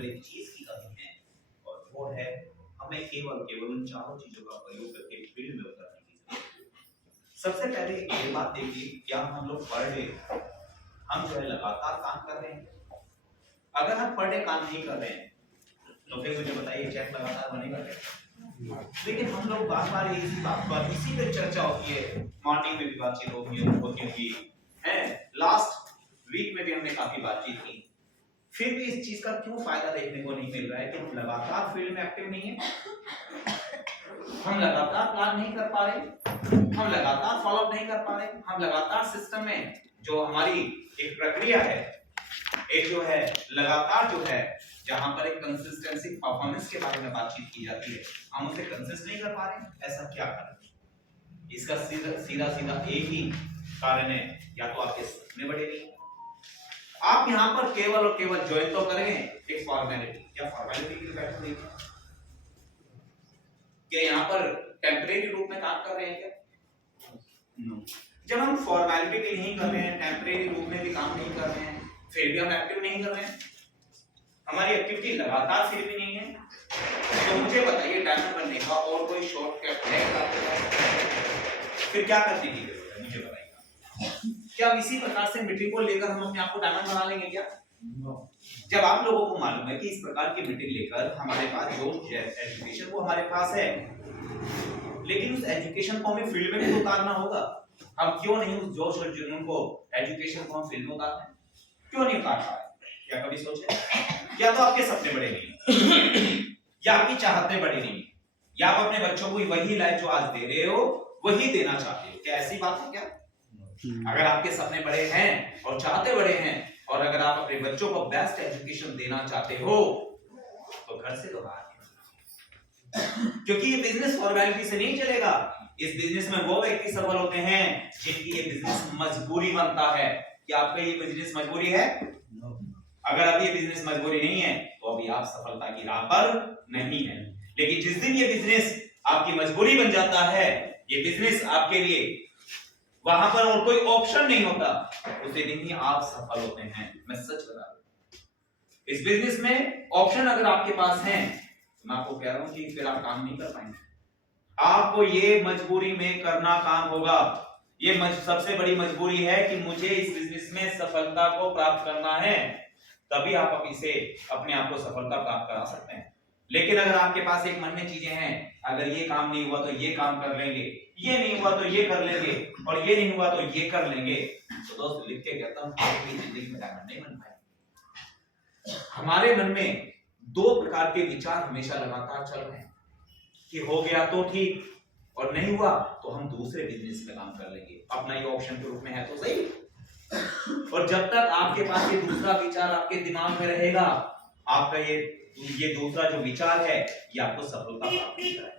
केवल एक चीज की कमी है, और वो है हमें केवल उन चारों चीजों का प्रयोग करके फील्ड में उतरने की जरूरत है। सबसे पहले ये बात देखिए, क्या हम लोग पर डे हम जो है लगातार काम कर रहे हैं? अगर हम पर डे काम नहीं कर रहे हैं तो फिर मुझे बताइए चेक लगातार बनेगा क्या? लेकिन हम लोग बार बार इसी बात पर इसी पे चर्चा होती है, मॉर्निंग में भी बातचीत होती है, लास्ट वीक में भी हमने काफी बातचीत की, फिर भी इस चीज का क्यों फायदा देखने को नहीं मिल रहा है कि हम लगातार फील्ड में एक्टिव नहीं है, हम लगातार प्लान नहीं कर पा रहे, हम लगातार फॉलो अप नहीं कर पा रहे, हम लगातार सिस्टम में जो हमारी एक प्रक्रिया है, एक जो है लगातार जो है जहां पर एक कंसिस्टेंसी परफॉर्मेंस के बारे में बातचीत की जाती है, हम उसे कंसिस्ट नहीं कर पा रहे, ऐसा क्या कारण है? इसका सीधा एक ही कारण है, या तो आपके सपने बड़े नहीं, आप यहां पर केवल और केवल ज्वाइन तो करेंगे एक फॉर्मेलिटी, क्या फॉर्मेलिटी के लिए बैठे हुए हैं? क्या यहां पर टेम्परेरी रूप में काम कर रहे हैं क्या? नो। जब हम फॉर्मेलिटी के लिए नहीं कर रहे हैं, टेम्परेरी रूप में भी काम नहीं कर रहे हैं, फिर भी हम एक्टिव नहीं कर रहे हैं, हमारी एक्टिविटी लगातार फिर भी नहीं है, तो मुझे बताइए डायमंड बनने का और कोई शॉर्टकट है फिर क्या करने की जरूरत है? मुझे बताइए, क्या इसी प्रकार से मीटिंग को लेकर हम अपने आप को डायमंड बना लेंगे क्या? जब आप लोगों को मालूम है कि इस प्रकार की मीटिंग लेकर हमारे पास जो एजुकेशन वो हमारे पास है, लेकिन उस एजुकेशन को हमें फील्ड में भी उतारना होगा, हम क्यों नहीं उस जोश और जुनून को एजुकेशन को हम फील्ड में उतारते हैं? क्यों नहीं उतार पा रहे? क्या कभी सोचे? या तो आपके सपने बड़े नहीं, या आपकी चाहतें बड़ी नहीं, या आप अपने बच्चों को वही लाइफ जो आज दे रहे हो वही देना चाहते हो, क्या ऐसी बात है क्या? अगर आपके सपने बड़े हैं और चाहते बड़े हैं, और अगर आप अपने बच्चों को बेस्ट एजुकेशन देना चाहते हो तो घर से तो बाहर, क्योंकि ये बिजनेस फॉर्मेलिटी से नहीं चलेगा। इस बिजनेस में वो व्यक्ति सफल होते हैं जिनकी ये बिजनेस मजबूरी बनता है। क्या आपका ये बिजनेस मजबूरी है? अगर अभी ये बिजनेस मजबूरी नहीं है तो अभी आप सफलता की राह पर नहीं है, लेकिन जिस दिन ये बिजनेस आपकी मजबूरी बन जाता है, ये बिजनेस आपके लिए वहां पर और कोई ऑप्शन नहीं होता, उसी दिन ही आप सफल होते हैं। मैं सच बता रहा हूं, इस बिजनेस में ऑप्शन अगर आपके पास है तो मैं आपको कह रहा हूं कि फिर आप काम नहीं कर पाएंगे, आपको ये मजबूरी में करना काम होगा। ये सबसे बड़ी मजबूरी है कि मुझे इस बिजनेस में सफलता को प्राप्त करना है, तभी आप इसे अपने आप को सफलता प्राप्त करा सकते हैं। लेकिन अगर आपके पास एक मन में चीजें हैं, अगर ये काम नहीं हुआ तो ये काम कर लेंगे, ये नहीं हुआ तो ये कर लेंगे, और ये नहीं हुआ तो ये कर लेंगे, तो दोस्त लिख के कहता हूं आपकी जिंदगी में डायमंड नहीं बन पाएंगे। हमारे मन में दो प्रकार के विचार हमेशा लगातार चल रहे हैं कि हो गया तो ठीक, और नहीं हुआ तो हम दूसरे बिजनेस में काम कर लेंगे, अपना ये ऑप्शन के रूप में है तो सही। और जब तक आपके पास ये दूसरा विचार आपके दिमाग में रहेगा, आपका ये दूसरा जो विचार है ये आपको सफलता प्राप्त नहीं कराएगा।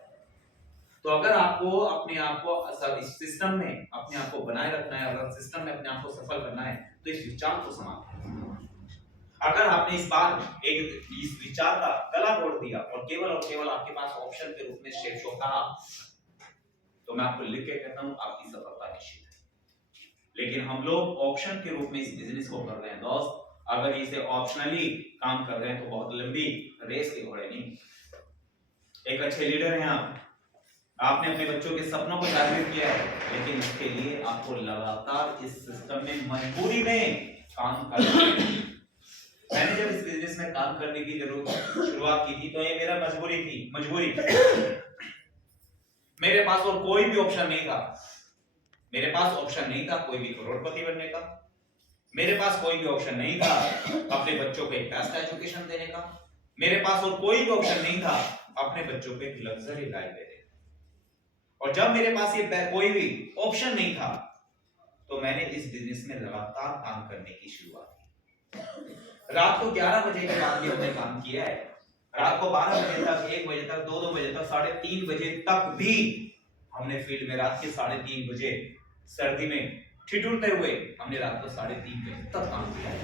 तो अगर आपको अपने आप को इस सिस्टम में अपने आप को बनाए रखना है, अगर सिस्टम में अपने आप को सफल करना है, तो इस विचार को समाप्त करें। अगर आपने इस बार इस विचार का गला तोड़ दिया और केवल आपके पास ऑप्शन के रूप में शेप शो कहा, तो मैं आपको लिख के कहता हूं आपकी सफलता निश्चित है। लेकिन हम लोग ऑप्शन के रूप में इस बिजनेस को कर रहे हैं दोस्त, अगर इसे ऑप्शनली काम कर रहे हैं तो बहुत लंबी रेस के घोड़े नहीं। एक अच्छे लीडर हैं आप, आपने अपने बच्चों के सपनों को जागृत किया है, लेकिन उसके लिए आपको लगातार इस सिस्टम में मजबूरी में काम करना है। मैंने जब इस बिजनेस में काम करने की शुरुआत की थी तो ये मेरा मजबूरी मेरे पास और कोई भी ऑप्शन नहीं था। मेरे पास ऑप्शन नहीं था कोई भी करोड़पति बनने का, मेरे पास कोई भी ऑप्शन नहीं था अपने बच्चों को एक बेस्ट एजुकेशन देने का, मेरे पास और कोई भी ऑप्शन नहीं था अपने बच्चों को एक लग्जरी लाइफ देने का। और जब मेरे पास ये कोई भी ऑप्शन नहीं था तो मैंने इस बिजनेस में लगातार काम करने की शुरुआत की। रात को 11 बजे के बाद भी हमने काम किया है, रात को 12 बजे तक, 1 बजे तक, 2 बजे तक, 3:30 बजे तक भी हमने फील्ड में रात के 3:30 बजे सर्दी में ठिठुरते हुए हमने रात को 3:30 बजे तक काम किया है।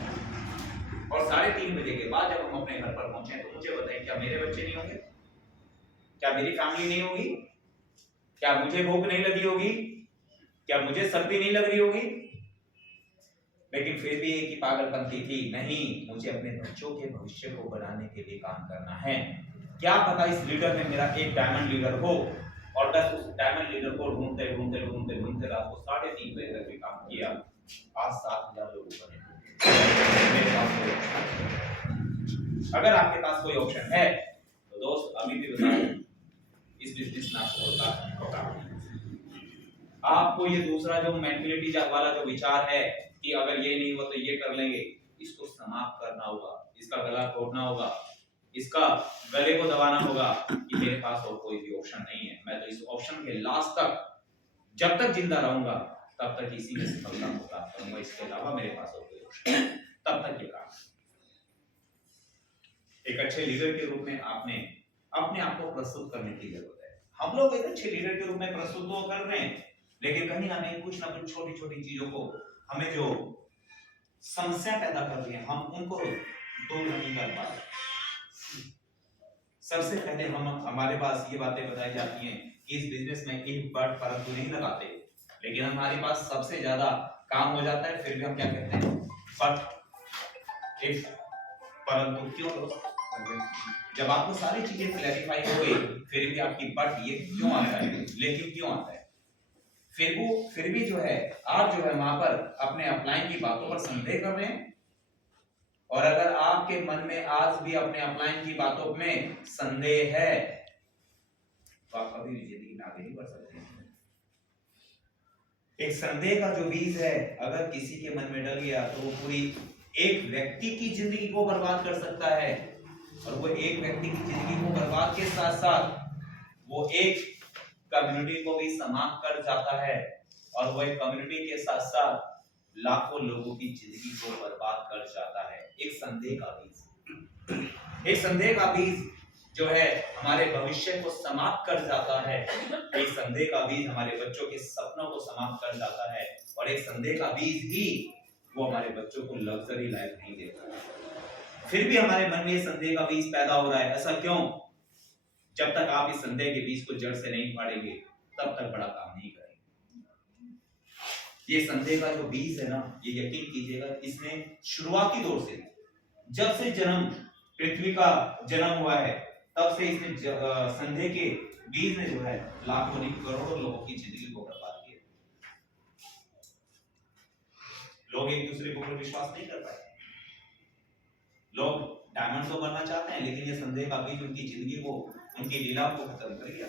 और 3:30 बजे के बाद जब हम अपने घर पर पहुंचे तो मुझे बताइए, क्या मेरे बच्चे नहीं होंगे? क्या मेरी फैमिली नहीं होगी? क्या मुझे भूख नहीं लगी होगी? क्या मुझे सर्दी नहीं लग रही होगी? लेकिन फिर भी एक ही पागलपंती थी, नहीं मुझे अपने बच्चों के भविष्य को बनाने के लिए काम करना है। क्या पता इस लीडर में मेरा एक डायमंड लीडर हो, और बस उस डायमंड लीडर को ढूंढते ढूंढते ढूंढते ढूंढते रात को 3:30 बजे तक भी काम किया। आज 7,000 लोग बने। मेरे पास कोई ऑप्शन, अगर आपके पास कोई ऑप्शन है तो दोस्त अभी भी बताओ, इस बिजनेस में आपको होता है। आपको ये दूसरा जो मेंटलिटी वाला जो विचार है कि अगर ये नहीं हुआ तो ये कर लेंगे, इसको समाप्त करना होगा, इसका गला तोड़ना होगा, इसका गले को दबाना होगा कि मेरे पास और कोई भी ऑप्शन नहीं है। मैं तो इस ऑप्शन के लास्ट तक जब तक जिंदा रहूंगा तब तक इसी में सफलता को प्राप्त करूंगा, इसके अलावा मेरे पास और कोई ऑप्शन तब तक ये काम। एक अच्छे लीडर के रूप में आपने अपने आप को प्रस्तुत करने की जरूरत है। हम लोग एक अच्छे लीडर के रूप में प्रस्तुत तो कर रहे हैं, लेकिन कहीं ना कहीं कुछ ना कुछ छोटी छोटी चीजों को हमें जो समस्या पैदा कर रही है हम उनको दूर नहीं कर पा रहे। सबसे पहले हमारे पास ये बातें बताई जाती हैं कि इस बिजनेस में एक बट परंतु नहीं लगाते, लेकिन हमारे पास सबसे ज्यादा काम हो जाता है, फिर भी हम क्या कहते हैं बट एक परंतु। क्यों? जब आपको सारी चीजें क्लैरिफाई हो गई फिर भी आपकी बट ये क्यों आता है, लेकिन क्यों आता है, फिर भी जो है आप जो है वहां पर अपने अपलाइन की बातों पर संदेह कर रहे हैं। और अगर आपके मन में आज भी अपने अपलाइन की बातों में संदेह है तो आप कभी भी जिंदगी में आगे नहीं बढ़ सकते। एक संदेह का जो बीज है अगर किसी के मन में डल गया तो वो पूरी एक व्यक्ति की जिंदगी को बर्बाद कर सकता है, और वो एक व्यक्ति की जिंदगी को बर्बाद के साथ साथ वो एक कम्युनिटी को भी समाप्त कर जाता है, और वो एक कम्युनिटी के साथ साथ लाखों लोगों की जिंदगी को बर्बाद कर जाता है। एक संदेह का बीज जो है हमारे भविष्य को समाप्त कर जाता है। एक संदेह का बीज हमारे बच्चों के सपनों को समाप्त कर जाता है, और एक संदेह का बीज ही वो हमारे बच्चों को लग्जरी लाइफ नहीं देता। फिर भी हमारे मन में ये संदेह का बीज पैदा हो रहा है। ऐसा क्यों? जब तक आप इस संदेह के बीज को जड़ से नहीं फाड़ेंगे तब तक बड़ा काम नहीं करेंगे। ये संदेह का जो बीज है ना, ये यकीन कीजिएगा इसने शुरुआती दौर से जब से पृथ्वी का जन्म हुआ है तब से इसने संदेह के बीज ने जो है लाखों नहीं करोड़ों लोगों की जिंदगी को बर्बाद किया। लोग एक दूसरे के ऊपर विश्वास नहीं कर पाए। लोग डायमंड तो बनना चाहते हैं, लेकिन ये संदेह का बीज उनकी जिंदगी को, उनकी लीला को खत्म कर दिया।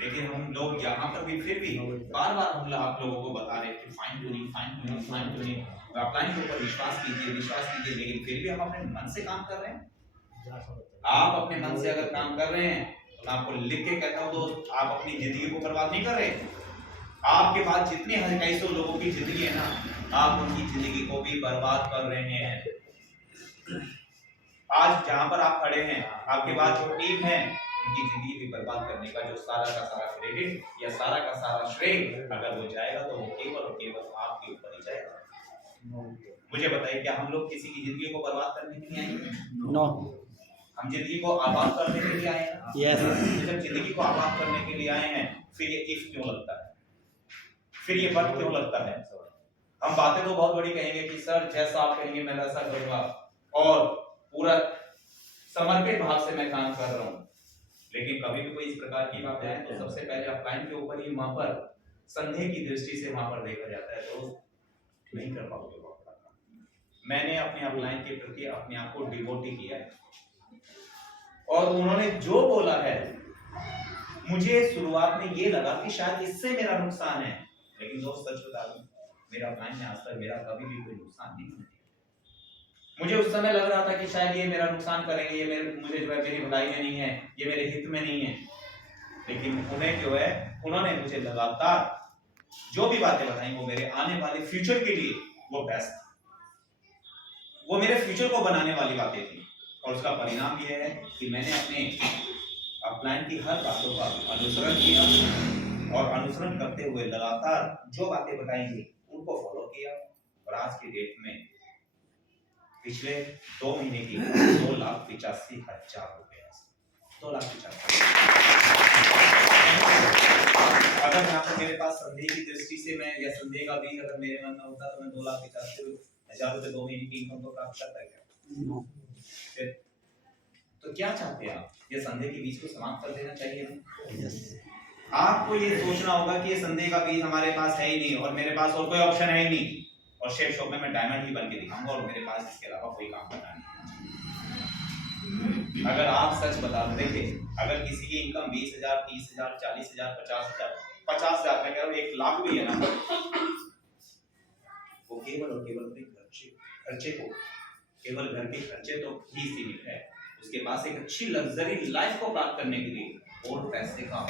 लेकिन हम लोग यहाँ पर भी फिर भी बार बार हम आप लोगों को बता रहे हैं कि फाइन ट्यूनिंग अपलाइन के ऊपर विश्वास कीजिए, लेकिन फिर भी हम अपने मन से काम कर रहे हैं। आप अपने मन से अगर काम कर रहे हैं तो मैं आपको लिख के कहता हूँ दोस्त, आप अपनी जिंदगी को बर्बाद नहीं कर रहे। आपके पास जितने कई सौ लोगों की जिंदगी है ना, आप उनकी जिंदगी को भी बर्बाद कर रहे हैं। आज जहाँ पर आप खड़े हैं आपके पास जो टीम है उनकी जिंदगी भी बर्बाद करने का जो सारा का सारा क्रेडिट या सारा का सारा श्रेय अगर वो जाएगा तो वो केवल और केवल आपके ऊपर ही जाएगा। मुझे बताइए, क्या हम लोग किसी की जिंदगी को बर्बाद करने के लिए आए हैं? नो। हम जिंदगी को आबाद करने के लिए आए हैं। यस। जब जिंदगी को आबाद करने के लिए आए हैं फिर ये इफ क्यों लगता है, फिर ये बट क्यों लगता है? हम बातें तो बहुत बड़ी कहेंगे कि सर जैसा आप कहेंगे मैं वैसा करूंगा और पूरा समर्पित भाव से मैं काम कर रहा हूँ, लेकिन कभी भी कोई इस प्रकार की बात आए तो सबसे पहले अपलाइन के ऊपर ही वहां पर संदेह की दृष्टि से वहां पर देखा जाता है, तो नहीं कर पाओगे। मैंने अपने अपलाइन के प्रति अपने आप को डिवोटी किया है, और उन्होंने जो बोला है मुझे शुरुआत में ये लगा कि शायद इससे मेरा नुकसान है, लेकिन दोस्त सच बता दूं मेरा अपलाइन ने आज तक मेरा कभी भी कोई नुकसान नहीं किया। मुझे उस समय लग रहा था कि शायद ये मेरा नुकसान करेंगे, ये मुझे जो है मेरी भलाई में नहीं है, ये मेरे हित में नहीं है, लेकिन उन्हें जो है उन्होंने मुझे लगातार जो भी बातें बताई वो मेरे आने वाले फ्यूचर के लिए वो बेस्ट, वो मेरे फ्यूचर को बनाने वाली बातें थी। और उसका परिणाम ये है कि मैंने अपने अपलाइन की हर बातों का अनुसरण किया, और अनुसरण करते हुए लगातार जो बातें बताएंगी उनको फॉलो किया, और आज की डेट में पिछले 2 महीने की 2,85,000 रुपए, 2,85,000। अगर यहाँ पर मेरे पास संदेह की दृष्टि से मैं या संडे का बीज अगर मेरे मन में होता तो मैं 2,85,000 रुपए 2 महीने की इनकम तो प्राप्त करता क्या? फिर तो क्या चाहते हैं आप? ये संडे के बीज को समाप्त कर देना चाहिए ना? आपको ये सोचना होगा कि ये संडे का बीज हमारे पास है ही नहीं और मेरे पास और कोई ऑप्शन है ही नहीं, और शेयर शॉप में मैं डायमंड ही बन के दिखाऊंगा और मेरे पास इसके अलावा कोई काम करना नहीं। अगर आप सच बता दो, देखिए अगर किसी की इनकम 20,000, 30,000, 40,000, 50,000, 50,000 मैं कह रहा हूँ 1 लाख भी है ना, वो केवल और केवल अपने खर्चे को, केवल घर के खर्चे तो ही सीमित है, उसके पास एक अच्छी लग्जरी लाइफ को प्राप्त करने के लिए और पैसे का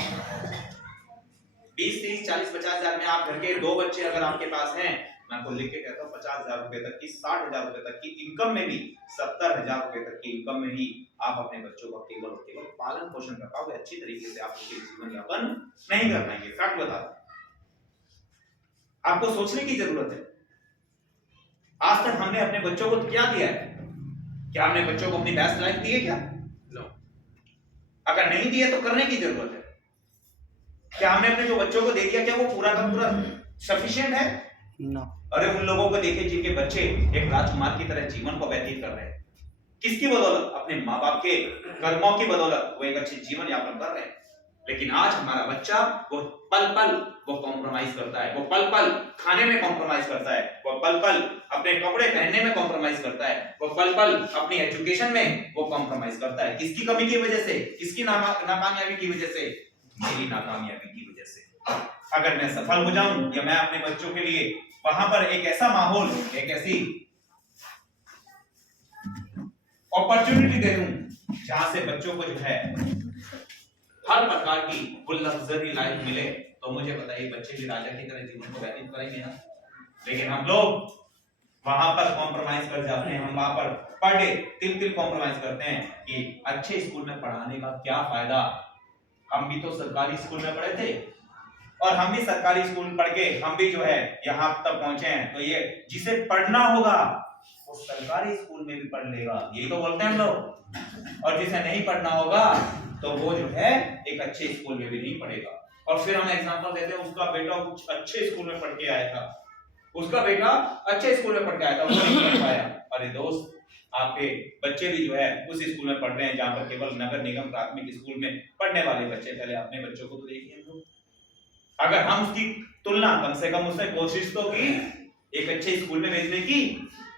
20, 30, 40, 50,000 में आप घर के 2 बच्चे अगर आपके पास हैं, मैं आपको लिख के कहता हूँ 50,000 रुपए तक की, 60,000 रुपए तक की इनकम में भी, 70,000 रुपए तक की इनकम में ही आप अपने बच्चों का केवल और केवल पालन पोषण कर पाओगे, अच्छी तरीके से आप उनके जीवन यापन नहीं कर पाएंगे। फैक्ट बता रहा हूं, आपको सोचने की जरूरत है। आज तक हमने अपने बच्चों को क्या दिया है? क्या हमने बच्चों को अपनी बेस्ट लाइफ दी है क्या? नो। अगर नहीं दी है तो करने की जरूरत है। क्या हमने अपने जो बच्चों को दे दिया, क्या वो पूरा का पूरा सफिशिएंट है? नो। अरे उन लोगों को देखिए जिनके बच्चे एक राजकुमार की तरह जीवन को व्यतीत कर रहे हैं, किसकी बदौलत? अपने माँ बाप के कर्मों की बदौलत वो एक अच्छे जीवन यापन कर रहे हैं। लेकिन आज हमारा बच्चा वो पल पल वो कॉम्प्रोमाइज करता है, वो पल पल खाने में कॉम्प्रोमाइज करता है, वो पल पल अपने कपड़े पहनने में कॉम्प्रोमाइज करता है, वो पल पल अपनी एजुकेशन में वो कॉम्प्रोमाइज करता है। किसकी कमी की वजह से? किसकी नाकामयाबी की वजह से? मेरी नाकामयाबी की वजह से। अगर मैं सफल हो जाऊं या मैं अपने बच्चों के लिए वहां पर एक ऐसा माहौल, एक ऐसी अपॉर्चुनिटी दे दूं जहां से बच्चों को जो है हर प्रकार की फुल लग्जरी लाइफ मिले, तो मुझे बताइए बच्चे भी राजा की तरह जीवन को व्यतीत करेंगे ना? लेकिन हम लोग वहां पर कॉम्प्रोमाइज कर जाते हैं, हम वहां पर पर डे तिल कॉम्प्रोमाइज करते हैं कि अच्छे स्कूल में पढ़ाने का क्या फायदा। हम भी तो सरकारी स्कूल में पढ़े थे और हम भी सरकारी स्कूल पढ़ के हम भी जो है यहाँ तक पहुंचे हैं, तो ये जिसे पढ़ना होगा वो सरकारी स्कूल में भी पढ़ लेगा, यही तो बोलते हैं हम लोग। और जिसे नहीं पढ़ना होगा तो वो जो है एक अच्छे स्कूल में भी नहीं पढ़ेगा। और फिर हम एग्जांपल देते हैं, उसका बेटा कुछ अच्छे स्कूल में पढ़ के आया था, उसका बेटा अच्छे स्कूल में पढ़ के आया था, वो नहीं पढ़ पाया। अरे दोस्त, आपके बच्चे भी जो है उस स्कूल में पढ़ रहे हैं जहां पर केवल नगर निगम प्राथमिक स्कूल में पढ़ने वाले बच्चे। पहले अपने बच्चों को तो देखिए हम लोग, अगर हम उसकी तुलना कम से कम उससे कोशिश तो की एक अच्छे स्कूल में भेजने की,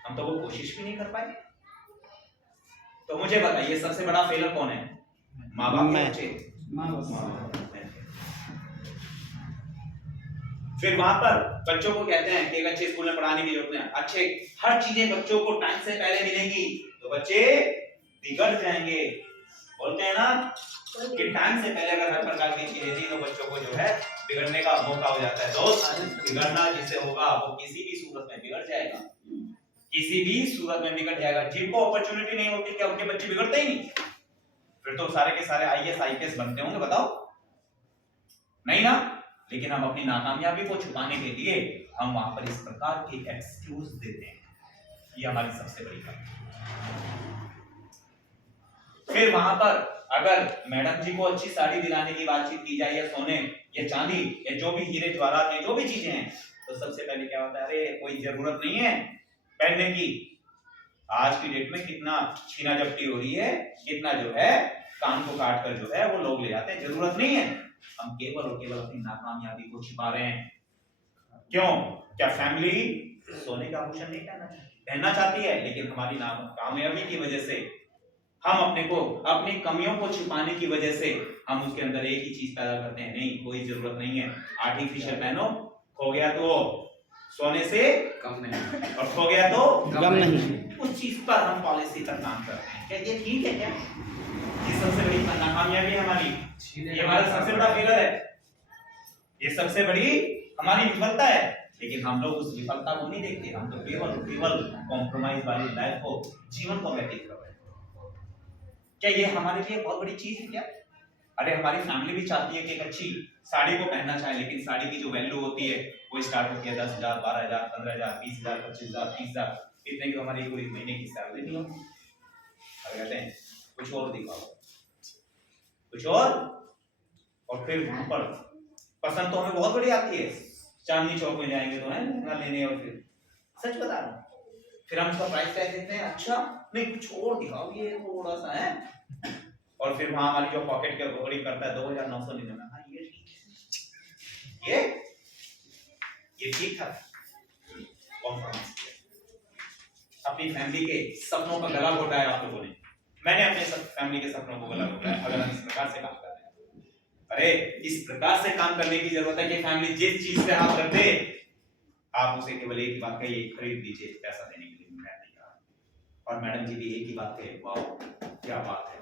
हम तो वो कोशिश भी नहीं कर पाए। तो मुझे बताइए सबसे बड़ा फेलर कौन है? माँ बाप के बच्चे। फिर वहां पर बच्चों को कहते हैं कि एक अच्छे स्कूल में पढ़ाने की जरूरत है, अच्छे हर चीजें बच्चों को टाइम से पहले मिलेंगी तो बच्चे बिगड़ जाएंगे। बोलते हैं ना कि टाइम से पहले अगर हर प्रकार की चीजें दी तो बच्चों को जो है बिगड़ने का मौका हो जाता है। दोस्त, बिगड़ना जिसे होगा वो किसी भी सूरत में बिगड़ जाएगा, किसी भी सूरत में बिगड़ जाएगा। जिनको अपॉर्चुनिटी नहीं होती क्या उनके बच्चे बिगड़ते ही नहीं? फिर तो सारे के सारे आईएएस आईपीएस बनते होंगे, बताओ? नहीं ना। लेकिन हम अपनी नाकामयाबी को छुपाने के लिए हम वहां पर इस प्रकार के एक्सक्यूज देते हैं, ये हमारी सबसे बड़ी कमी है। फिर वहां पर अगर मैडम जी को अच्छी साड़ी दिलाने की बातचीत की जाए या सोने या चांदी या जो भी हीरे जवाहरात जो भी चीजें हैं, तो सबसे पहले क्या होता है? अरे कोई जरूरत नहीं है पहनने की। आज की डेट में कितना छीना झपटी हो रही है, कितना जो है कान को काट कर जो है वो लोग ले जाते हैं, जरूरत नहीं है। हम केवल और केवल अपनी नाकामयाबी को छिपा रहे हैं। क्यों? क्या फैमिली सोने का आभूषण नहीं पहनना चाहती है? लेकिन हमारी नाकामयाबी की वजह से हम अपने को अपनी कमियों को छिपाने की वजह से हम उसके अंदर एक ही चीज पैदा करते हैं, नहीं कोई जरूरत नहीं है, आर्टिफिशियल पहनो, खो गया तो सोने से कम नहीं और खो गया तो गम नहीं। उस चीज पर हम पॉलिसी पर काम करते हैं। क्या ये ठीक है? क्या ये सबसे बड़ी नाकामयाबी है हमारी, ये हमारा सबसे बड़ा फेलियर है, ये सबसे बड़ी हमारी विफलता है। लेकिन हम लोग उस विफलता को नहीं देखते, हम तो केवल कॉम्प्रोमाइज वाली लाइफ को, जीवन को व्यतीत कर रहे हैं। क्या ये हमारे लिए बहुत बड़ी चीज है क्या? अरे हमारी फैमिली भी चाहती है कि एक अच्छी साड़ी को पहनना चाहे, लेकिन साड़ी की जो वैल्यू होती है वो स्टार्ट होती है 10,000, 12,000, 15,000, 20,000, 25,000, 30,000, इतने की तो हमारी पूरी महीने की सैलरी नहीं होती। और कहते हैं कुछ और दिखाओ, कुछ और फिर वहां पर पसंद तो हमें बहुत बड़ी आती है, चांदनी चौक में जाएंगे तो है लहंगा लेने, और फिर सच बता रहा हूँ, फिर हम उसका प्राइस टैग देते हैं, अच्छा नहीं कुछ और दिखाओ ये थोड़ा सा है, और फिर वहां हमारी जो पॉकेट के अकॉर्डिंग करता है 2999, हाँ ये ठीक है, ये ठीक था, कॉम्प्रोमाइज किया, अपनी फैमिली के सपनों का गला घोटा है आप लोगों ने, मैंने अपने सब फैमिली के सपनों को गला घोटा है। अगर हम इस प्रकार से काम कर रहे हैं, अरे इस प्रकार से काम करने की जरूरत है कि फैमिली जिस चीज पे हाथ रख दे आप उसे केवल एक ही बात कहिए, खरीद लीजिए, पैसा देने के लिए मैं तैयार, और मैडम जी भी एक ही बात कहे, वाह क्या बात है,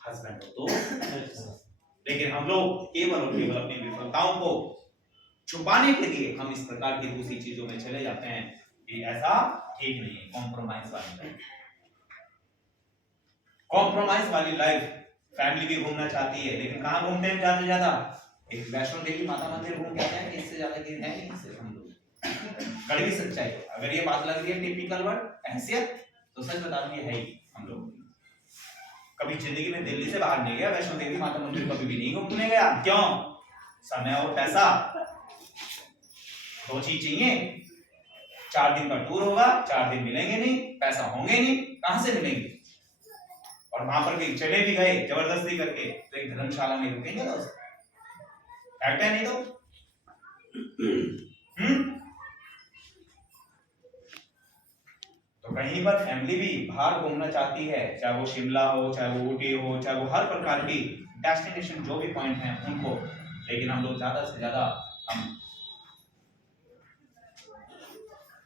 हस्बैंड हो तो। लेकिन हम लोग केवल और केवल अपनी विफलताओं को छुपाने के लिए हम इस प्रकार की दूसरी चीजों में चले जाते हैं, कि ऐसा ठीक नहीं है। कॉम्प्रोमाइज वाली लाइफ, कॉम्प्रोमाइज वाली लाइफ, फैमिली भी घूमना चाहती है, लेकिन कहाँ घूमते हैं ज्यादा से ज्यादा, एक वैष्णो देवी माता मंदिर घूम के आते हैं, इससे ज्यादा कहीं है नहीं सिर्फ हम लोग। कड़वी सच्चाई, अगर ये बात लग रही है टिपिकल वर्ड हैसियत, तो सच बता दूं ये है ही हम लोग। कभी जिंदगी में दिल्ली से बाहर नहीं गया, वैष्णो देवी माता मंदिर कभी भी नहीं घूमने गया, क्यों? समय और पैसा, दो चीज चाहिए, 4 दिन का टूर होगा, 4 दिन मिलेंगे नहीं, पैसा होंगे नहीं, कहां से मिलेंगे, और वहां पर भी चले भी गए जबरदस्ती करके तो एक धर्मशाला में रुकेंगे दोस्त, फैक्ट है नहीं तो। तो कहीं पर फैमिली भी बाहर घूमना चाहती है, चाहे वो शिमला हो, चाहे वो ऊटी हो, चाहे वो हर प्रकार की डेस्टिनेशन जो भी पॉइंट हैं उनको, लेकिन हम लोग ज्यादा से ज्यादा हम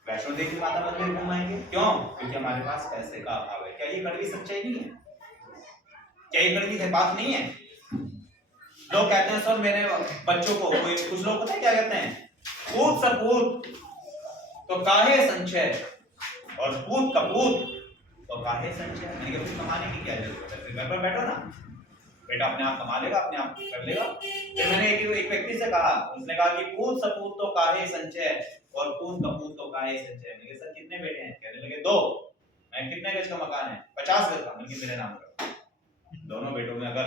वैष्णो देवी माता मंदिर घुमाएंगे, क्यों? क्योंकि हमारे पास पैसे का अभाव है। क्या ये कड़वी सच्चाई नहीं है? क्या ये कड़वी है बात नहीं है? लोग कहते हैं सर मैंने बच्चों को, कुछ लोग पता है क्या कहते हैं, पूत सपूत तो काहे संचय, और पूत कपूत तो काहे संचय। मैंने कहा कुछ कमाने की क्या जरूरत है, फिर घर पर बैठो ना, बेटा अपने आप कमा लेगा, अपने आप कर लेगा। फिर मैंने एक व्यक्ति से कहा, उसने कहा कि पूत सपूत तो काहे संचय और पूत कपूत तो काहे संचय। मैंने कहा सर कितने बेटे हैं? कहने लगे 2। मैं कितने गज का मकान है? 50 गज का। मैंने मेरे नाम कर, दोनों बेटों में अगर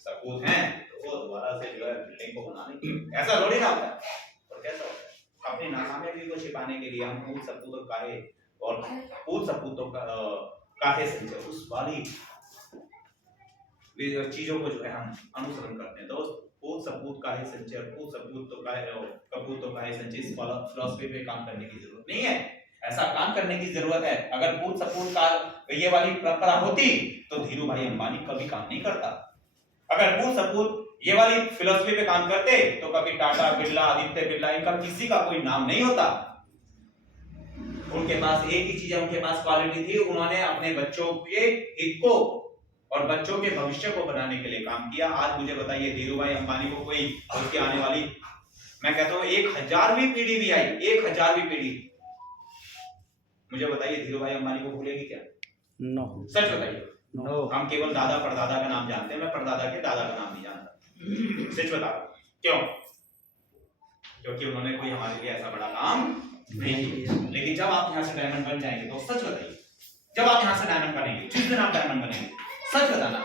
सपूत हैं तो वो दोबारा से जो है बिल्डिंग को बना लेंगे, ऐसा थोड़ी ना होता है। और कैसा होता है, अपनी नाकामयाबी को छिपाने के लिए हम पूत सपूत और काहे और पूत सपूत तो काहे संचय उस वाली चीजों को जो है हम अनुसरण करते हैं दोस्त। पूत सपूत काहे संचय और पूत सपूत तो काहे कपूत तो काहे संचय, इस फिलॉसफी पे काम करने की जरूरत नहीं है। ऐसा काम करने की जरूरत है, अगर पूत सपूत का ये वाली परंपरा होती तो धीरू भाई अंबानी कभी काम नहीं करता। अगर पूत सपूत ये वाली फिलॉसफी पे काम करते तो कभी टाटा बिरला, आदित्य बिरला, इनका किसी का कोई नाम नहीं होता। उनके पास एक ही चीज है, उनके पास क्वालिटी थी, उन्होंने अपने बच्चों के हित को और बच्चों के भविष्य को बनाने के लिए काम किया। आज मुझे बताइए धीरू भाई अंबानी को कोई उसके आने वाली, मैं कहता हूँ 1000वीं पीढ़ी भी आई, 1000वीं पीढ़ी, मुझे बताइए धीरू भाई अंबानी को भूलेगी क्या? नो। सच बताइए। नो। हम केवल दादा परदादा का नाम जानते हैं, मैं परदादा के दादा का नाम नहीं जानता। सच बता रहा हूं, क्यों? क्योंकि उन्होंने कोई हमारे लिए ऐसा बड़ा काम नहीं किया। लेकिन जब आप यहाँ से डायमंड बन जाएंगे तो सच बताइए, जब आप यहाँ से डायमंड बनेंगे, जिस दिन आप डायमंड बनेंगे, सच बताना,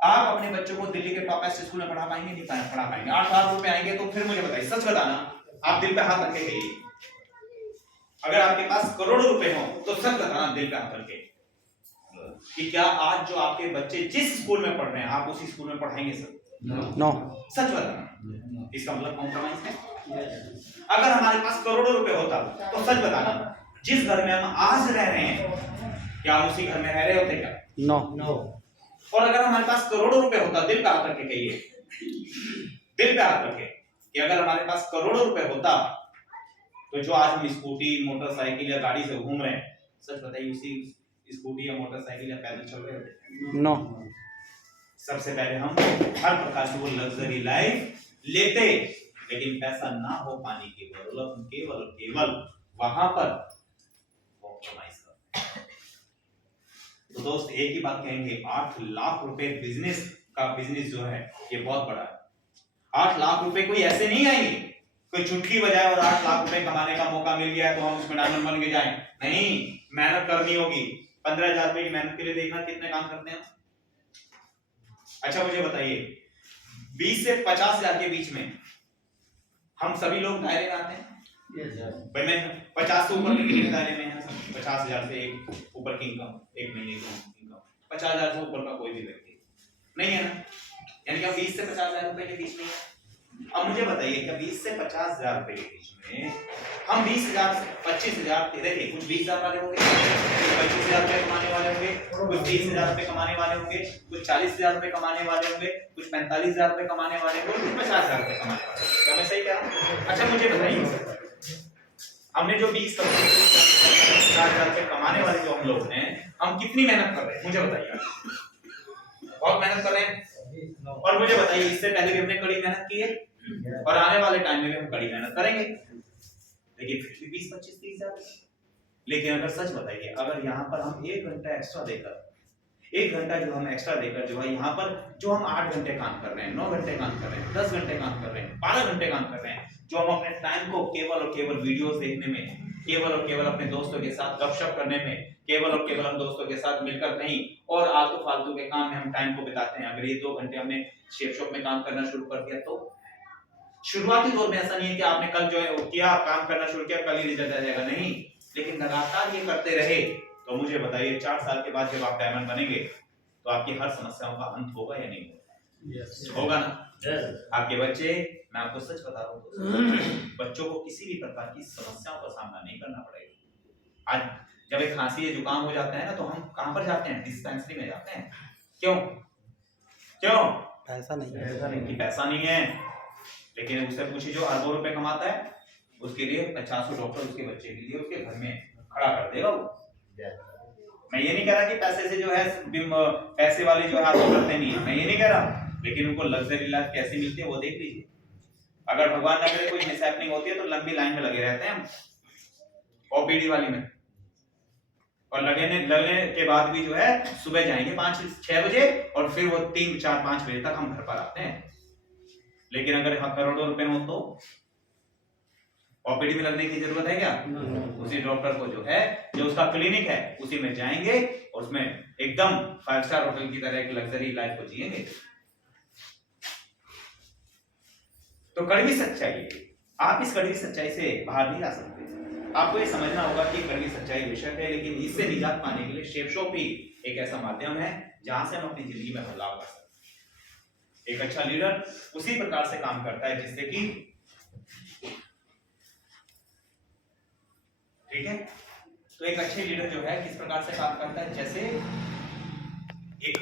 आप अपने बच्चों को दिल्ली के टॉप एस्ट स्कूल में पढ़ा पाएंगे? नहीं पढ़ा पाएंगे। 8 लाख रुपए आएंगे तो फिर मुझे बताइए, सच बताना, आप दिल पे हाथ रख के कहिए। अगर आपके पास करोड़ों रुपए हो तो सच बताना दिल पे हाथ रख के कि क्या आज जो आपके बच्चे जिस स्कूल में पढ़ रहे हैं आप उसी स्कूल में पढ़ाएंगे? Sir no. सच बताना, इसका मतलब कॉम्प्रोमाइज है। अगर हमारे पास करोड़ों रुपए होता तो सच बताना, जिस घर में हम आज रह रहे हैं क्या हम उसी घर में रह रहे होते क्या? No no. और अगर हमारे पास करोड़ों रुपए होता, दिल पे हाथ रख के कहिए, दिल पे हाथ रखे कि अगर हमारे पास करोड़ों रुपए होता तो जो आज हम स्कूटी, मोटरसाइकिल या गाड़ी से घूम रहे हैं, सच बताइए उसी स्कूटी या मोटरसाइकिल या पैदल चल रहे होते? नो। सबसे पहले हम हर प्रकार की वो लग्जरी लाइफ लेते, लेकिन पैसा ना हो पाने की जरूरत केवल वहां पर कॉम्प्रोमाइज करते। तो दोस्त एक ही बात कहेंगे, 8 लाख रुपए बिजनेस जो है ये बहुत बड़ा है। 8 लाख रुपए कोई ऐसे नहीं आएंगे, कोई चुटकी बजाए और 8 लाख रुपए कमाने का मौका मिल गया है तो हम उसमें डायमंड बन के जाएं। नहीं, मेहनत करनी होगी। 15,000 रुपए की मेहनत के लिए देखना कितने काम करते हैं। अच्छा मुझे बताइए 20 से 50,000 के बीच में हम सभी लोग दायरे में आते हैं। भाई मैं 50 से ऊपर के दायरे में है, 50,000 से एक ऊपर की इनकम, एक महीने की इनकम 50,000 से ऊपर का कोई भी व्यक्ति नहीं है ना, यानी कि 20 से 50,000 रुपए के बीच में है। अब मुझे बताइए क्या 20 से 50,000 रुपए के बीच में हम 20,000 से 25,000, देखिए कुछ 20,000 वाले होंगे, कुछ 25,000 रुपए कमाने वाले होंगे, कुछ 30,000 रुपए कमाने वाले होंगे, कुछ 40,000 रुपए कमाने वाले होंगे, कुछ 45,000 रुपए कमाने वाले होंगे, कुछ 50,000 रुपए कमाने वाले होंगे। क्या मैं सही कह रहा हूँ? अच्छा मुझे बताइए, हमने जो 20,000 रुपए कमाने वाले जो हम लोग हैं, हम कितनी मेहनत कर रहे हैं मुझे बताइए। बहुत मेहनत कर रहे हैं, और मुझे बताइए इससे पहले भी हमने कड़ी मेहनत की है और आने वाले टाइम में भी हम कड़ी मेहनत करेंगे, लेकिन फिर भी 20, 25, 30,000। लेकिन अगर सच बताइए, अगर यहाँ पर हम 1 घंटा एक्स्ट्रा देकर, 1 घंटा जो हम एक्स्ट्रा देकर जो है यहाँ पर जो हम 8 घंटे काम कर रहे हैं, 9 घंटे काम कर रहे हैं, 10 घंटे काम कर रहे हैं, 12 घंटे काम कर रहे हैं, जो हम अपने टाइम को केवल और केवल वीडियोस देखने में, केवल और केवल अपने दोस्तों के साथ गपशप करने में, केवल और केवल हम दोस्तों के साथ मिलकर कहीं और आलतू फालतू के काम में हम टाइम को बिताते हैं, अगर ये 2 घंटे हमने शेप शॉप में काम करना शुरू कर दिया तो शुरुआती दौर में ऐसा नहीं है कि आपने कल जो है किया काम करना शुरू किया कल ही रिजल्ट आ जाएगा, नहीं, लेकिन लगातार ये करते रहे तो मुझे बताइए 4 साल के बाद जब आप डायमंड बनेंगे तो आपकी हर समस्याओं का अंत होगा या नहीं होगा? yes. होगा ना? yes. आपके बच्चे, मैं आपको सच बता रहा हूँ, बच्चों को किसी भी प्रकार की समस्याओं का सामना नहीं करना पड़ेगा। आज जब एक खांसी या जुकाम हो जाता है ना तो हम कहां पर जाते हैं? डिस्पेंसरी में जाते हैं। क्यों? पैसा नहीं है, ऐसा नहीं कि पैसा नहीं है, लेकिन उससे पूछिए जो अरबों रुपए कमाता है उसके लिए 50 डॉक्टर उसके बच्चे के लिए उसके घर में खड़ा कर देगा वो। मैं ये नहीं कह रहा कि पैसे से जो है पैसे वाले जो है हाथ करते नहीं है, मैं ये नहीं कह रहा, लेकिन उनको लग्जरी लाइफ कैसे मिलती है वो देख लीजिए। अगर भगवान न करे कोई मिसहैपनिंग होती है तो लंबी लाइन में लगे रहते हैं हम ओपीडी वाली में, और लगने के बाद भी जो है सुबह जाएंगे 5-6 बजे और फिर वो 3-4-5 बजे तक हम घर पर आते हैं। लेकिन अगर करोड़ों रुपए हो तो ओपीडी में लगने की जरूरत है क्या? उसी डॉक्टर को जो है जो उसका क्लिनिक है उसी में जाएंगे और उसमें एकदम 5 स्टार होटल की तरह एक लग्जरी लाइफ को जिएंगे। तो कड़वी सच्चाई, आप इस कड़वी सच्चाई से बाहर नहीं आ सकते। आपको ये समझना होगा कि कड़वी सच्चाई बेशक है, लेकिन इससे निजात पाने के लिए शेप शॉप ही एक ऐसा माध्यम है जहां से हम अपनी जिंदगी में बदलाव कर सकते हैं। एक अच्छा लीडर उसी प्रकार से काम करता है जिससे कि, ठीक है, तो एक अच्छे लीडर जो है किस प्रकार से काम करता है, जैसे एक